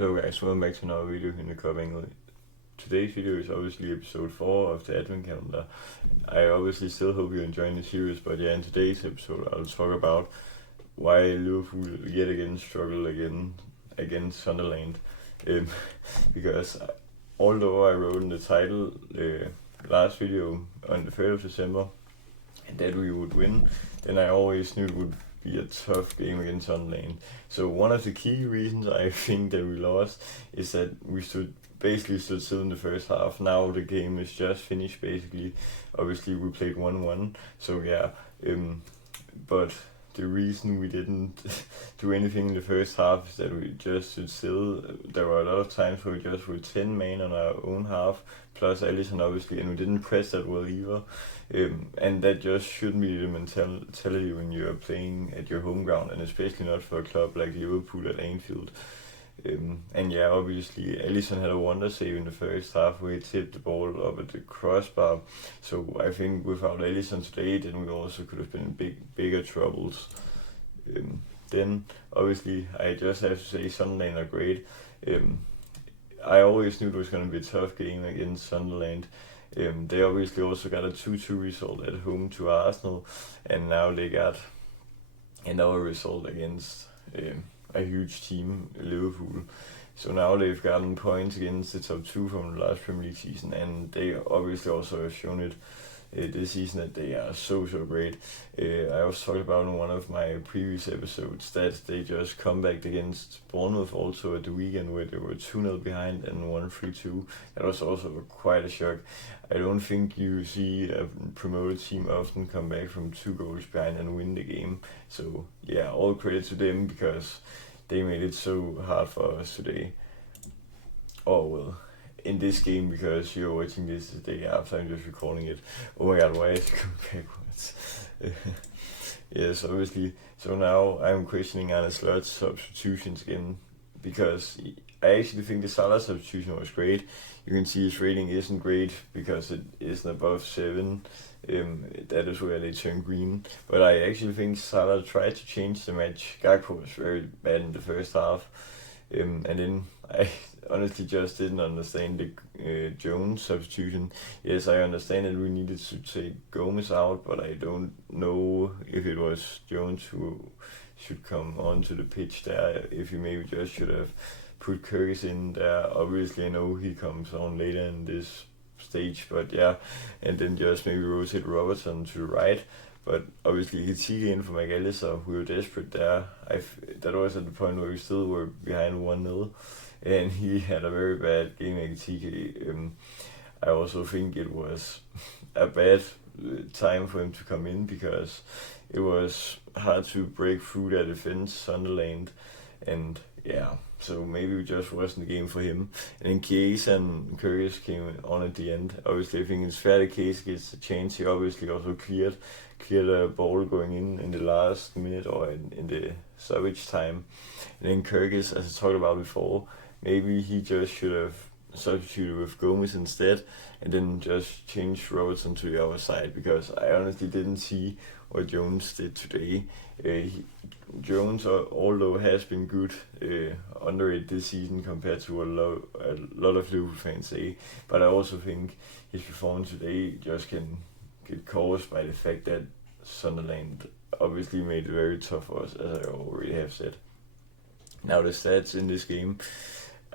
Hello guys, welcome back to another video in the Cup Angle. Today's video is obviously episode 4 of the Advent Calendar. I obviously still hope you're enjoying the series, but yeah, in today's episode I'll talk about why Liverpool yet again struggle against Sunderland. Because although I wrote in the title last video on the 3rd of December that we would win, then I always knew it would be a tough game against Sunderland. So one of the key reasons I think that we lost is that we stood still in the first half. Now the game is just finished basically. Obviously we played 1-1, so yeah, but the reason we didn't do anything in the first half is that we just stood still. There were a lot of times where we just were 10 men on our own half, plus Alisson obviously, and we didn't press that well either. And that just shouldn't be the mentality when you're playing at your home ground, and especially not for a club like Liverpool at Anfield. And yeah, obviously Alisson had a wonder save in the first half where he tipped the ball up at the crossbar. So I think without Alisson today, then we also could have been in bigger troubles. Then obviously I just have to say Sunderland are great. I always knew it was going to be a tough game against Sunderland. They obviously also got a 2-2 result at home to Arsenal, and now they got another result against a huge team, Liverpool. So now they've gotten points against the top 2 from the last Premier League season, and they obviously also have shown it this season that they are so great. I also talked about in one of my previous episodes that they just come back against Bournemouth also at the weekend where they were 2-0 behind and won 3-2. That was also quite a shock. I don't think you see a promoted team often come back from 2 goals behind and win the game. So yeah, all credit to them because they made it so hard for us today. Oh well, in this game, because you're watching this the day after I'm just recording it. Oh my god, why is it going backwards? Yes, obviously. So now I'm questioning Arne Slot's substitutions again, because I actually think the Salah substitution was great. You can see his rating isn't great because it isn't above 7. That is where they turn green. But I actually think Salah tried to change the match. Gakpo was very bad in the first half. And then I honestly just didn't understand the Jones substitution. Yes, I understand that we needed to take Gomez out, but I don't know if it was Jones who should come onto the pitch there, if you maybe just should have put Curtis in there. Obviously I know he comes on later in this stage, but yeah, and then just maybe rotate Robertson to the right. But obviously you could see in for McAllister, we were desperate there. That was at the point where we still were behind 1-0, and he had a very bad game against TK. I also think it was a bad time for him to come in because it was hard to break through that defense, Sunderland, and yeah, so maybe it just wasn't the game for him. And then Chiesa and Curtis came on at the end. Obviously I think it's fair that Chiesa gets a chance. He obviously also cleared a ball going in the last minute or in the stoppage time. And then Curtis, as I talked about before, maybe he just should have substituted with Gomez instead and then just changed Robertson to the other side, because I honestly didn't see what Jones did today. Jones, although has been good, underrated this season compared to a lot of Liverpool fans say, but I also think his performance today just can get caused by the fact that Sunderland obviously made it very tough for us, as I already have said. Now the stats in this game,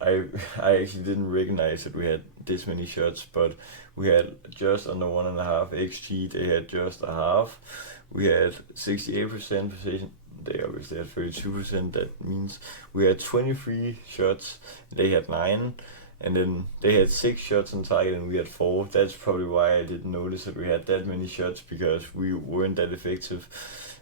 I actually didn't recognize that we had this many shots, but we had just under 1.5 XG, they had just a half. We had 68% possession, they obviously had 32%, that means we had 23 shots, they had 9, and then they had 6 shots on target and we had 4. That's probably why I didn't notice that we had that many shots, because we weren't that effective.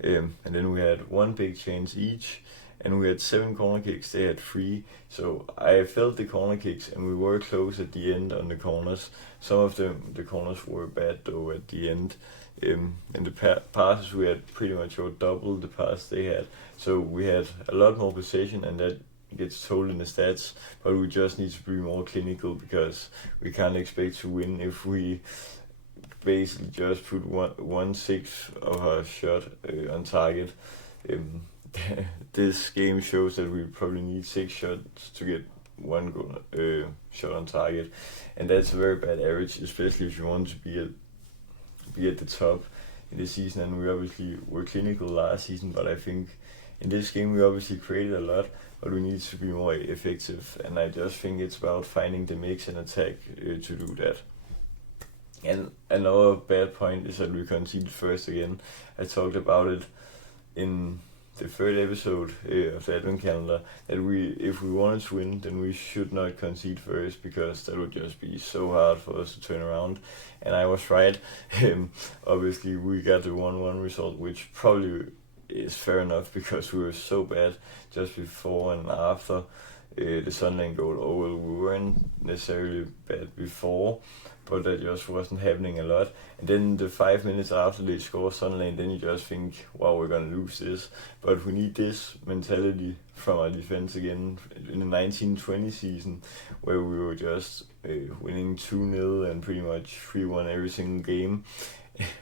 And then we had 1 big chance each, and we had 7 corner kicks, they had 3. So I felt the corner kicks and we were close at the end on the corners. Some of the corners were bad though at the end. And the passes we had pretty much double the pass they had. So we had a lot more possession, and that gets told in the stats, but we just need to be more clinical, because we can't expect to win if we basically just put 1/6 of our shot on target. This game shows that we probably need 6 shots to get one goal shot on target, and that's a very bad average, especially if you want to be at the top in the season. And we obviously were clinical last season, but I think in this game we obviously created a lot, but we need to be more effective, and I just think it's about finding the mix and attack to do that. And another bad point is that we conceded first again. I talked about it in the third episode of the Advent Calendar, that if we wanted to win, then we should not concede first, because that would just be so hard for us to turn around. And I was right. Obviously, we got the 1-1 result, which probably is fair enough, because we were so bad just before and after the Sunderland goal. Oh, well, we weren't necessarily bad before, but that just wasn't happening a lot. And then the 5 minutes after they score Sunderland, then you just think, wow, we're gonna lose this. But we need this mentality from our defense again in the 1920 season, where we were just winning 2-0 and pretty much 3-1 every single game.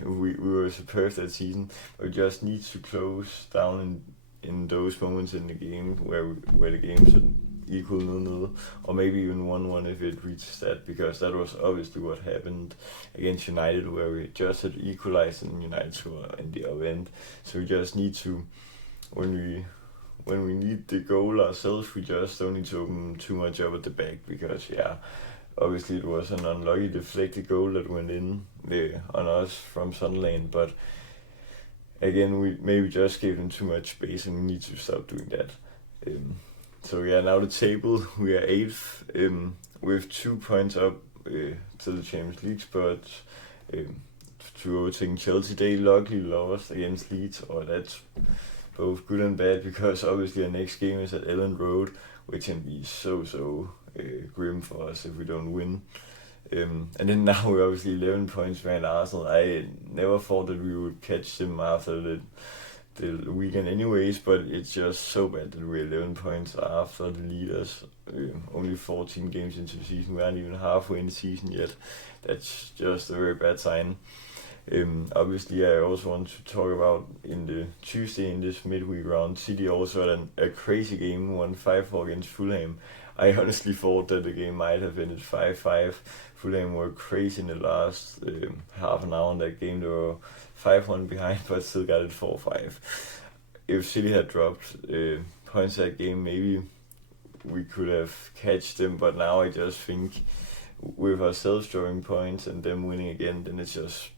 we were superb that season. We just need to close down in those moments in the game where the games are equal 0-0, or maybe even 1-1 if it reaches that, because that was obviously what happened against United, where we just had equalized and United scored in the other end. So we just need to, when we need the goal ourselves, we just don't need to open too much up at the back, because obviously it was an unlucky deflected goal that went in on us from Sunderland, but again, we maybe just gave them too much space, and we need to stop doing that. Now the table, we are 8th with 2 points up to the Champions League spot, to overtaking Chelsea. They luckily lost against Leeds, or that's both good and bad, because obviously our next game is at Elland Road, which can be so grim for us if we don't win. And then now we're obviously 11 points behind Arsenal. I never thought that we would catch them after the weekend anyways, but it's just so bad that we're 11 points after the leaders, only 14 games into the season. We aren't even halfway in the season yet. That's just a very bad sign. Obviously, I also want to talk about in the Tuesday in this midweek round, City also had a crazy game, won 5-4 against Fulham. I honestly thought that the game might have ended 5-5. Fulham were crazy in the last half an hour in that game. They were 5-1 behind, but still got it 4-5. If City had dropped points that game, maybe we could have catched them, but now I just think with ourselves drawing points and them winning again, then it's just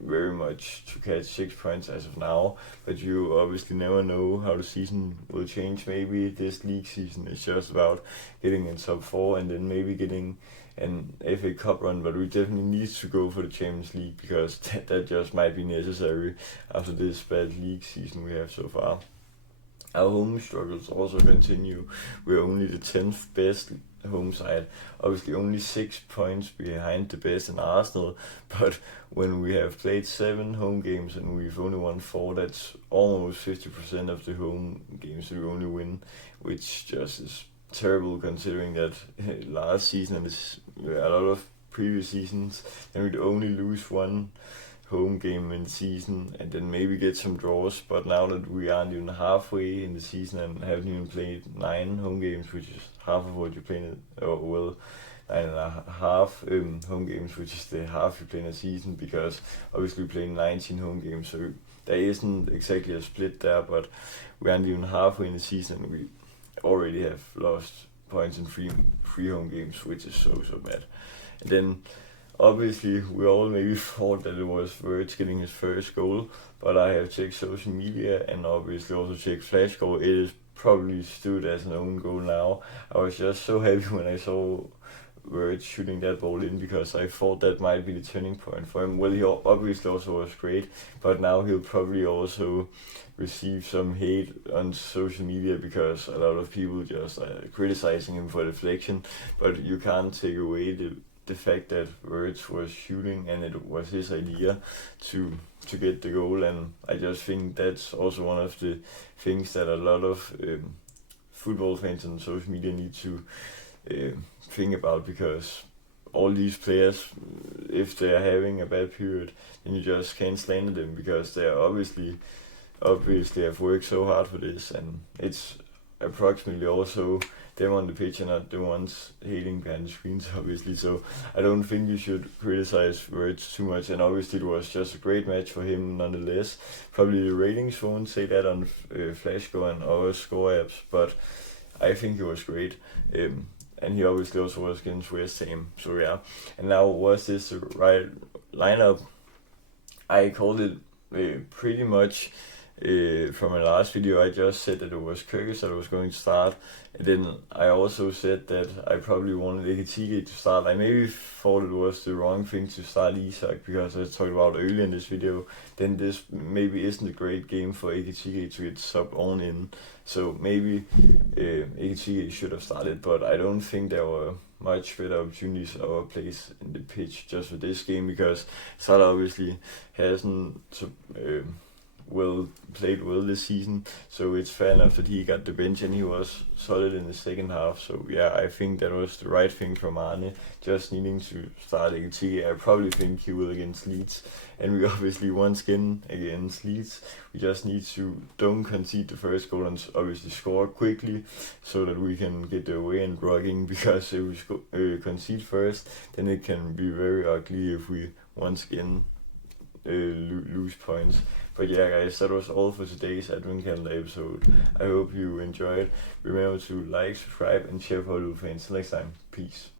very much to catch 6 points as of now. But you obviously never know how the season will change. Maybe this league season is just about getting in top 4 and then maybe getting an FA Cup run, but we definitely need to go for the Champions League, because that just might be necessary after this bad league season we have so far. Our home struggles also continue. We're only the 10th best home side, obviously only 6 points behind the best in Arsenal, but when we have played 7 home games and we've only won 4, that's almost 50% of the home games we only win, which just is terrible, considering that last season and a lot of previous seasons, and we'd only lose 1 home game in the season and then maybe get some draws. But now that we aren't even halfway in the season and haven't even played 9 home games, which is half of what you play in 9.5 home games, which is the half you play in a season, because obviously we play 19 home games, so there isn't exactly a split there, but we aren't even halfway in the season and we already have lost points in 3 home games, which is so bad. And then obviously we all maybe thought that it was Wirtz getting his first goal, but I have checked social media and obviously also checked Flash Score. It is probably stood as an own goal now. I was just so happy when I saw Wirtz shooting that ball in, because I thought that might be the turning point for him. Well, he obviously also was great, but now he'll probably also receive some hate on social media, because a lot of people just are criticizing him for deflection, but you can't take away the fact that Wirtz was shooting and it was his idea to get the goal. And I just think that's also one of the things that a lot of football fans on social media need to think about, because all these players, if they are having a bad period, then you just can't slander them, because they are obviously have worked so hard for this, and it's approximately also them on the pitch and not the ones hating behind the screens, obviously. So I don't think you should criticize words too much. And obviously it was just a great match for him nonetheless. Probably the ratings won't say that on Flashscore and other score apps, but I think it was great. And he obviously also was against West Ham. So yeah. And now, was this the right lineup? I called it pretty much from my last video. I just said that it was Kirkus that was going to start, and then I also said that I probably wanted Ekitike to start. I maybe thought it was the wrong thing to start Isak, because I talked about earlier in this video, then this maybe isn't a great game for Ekitike to get sub on in, so maybe Ekitike should have started, but I don't think there were much better opportunities or place in the pitch just for this game, because Salah obviously hasn't played well this season, so it's fair enough that he got the bench, and he was solid in the second half. So yeah, I think that was the right thing from Arne, just needing to start Ekitike. I probably think he will against Leeds, and we obviously once again against Leeds, we just need to don't concede the first goal and obviously score quickly, so that we can get the away and rocking, because if we concede first, then it can be very ugly if we once again lose points. But yeah, guys, that was all for today's Advent Calendar episode. I hope you enjoyed. Remember to like, subscribe, and share for Liverpool fans. Till next time, peace.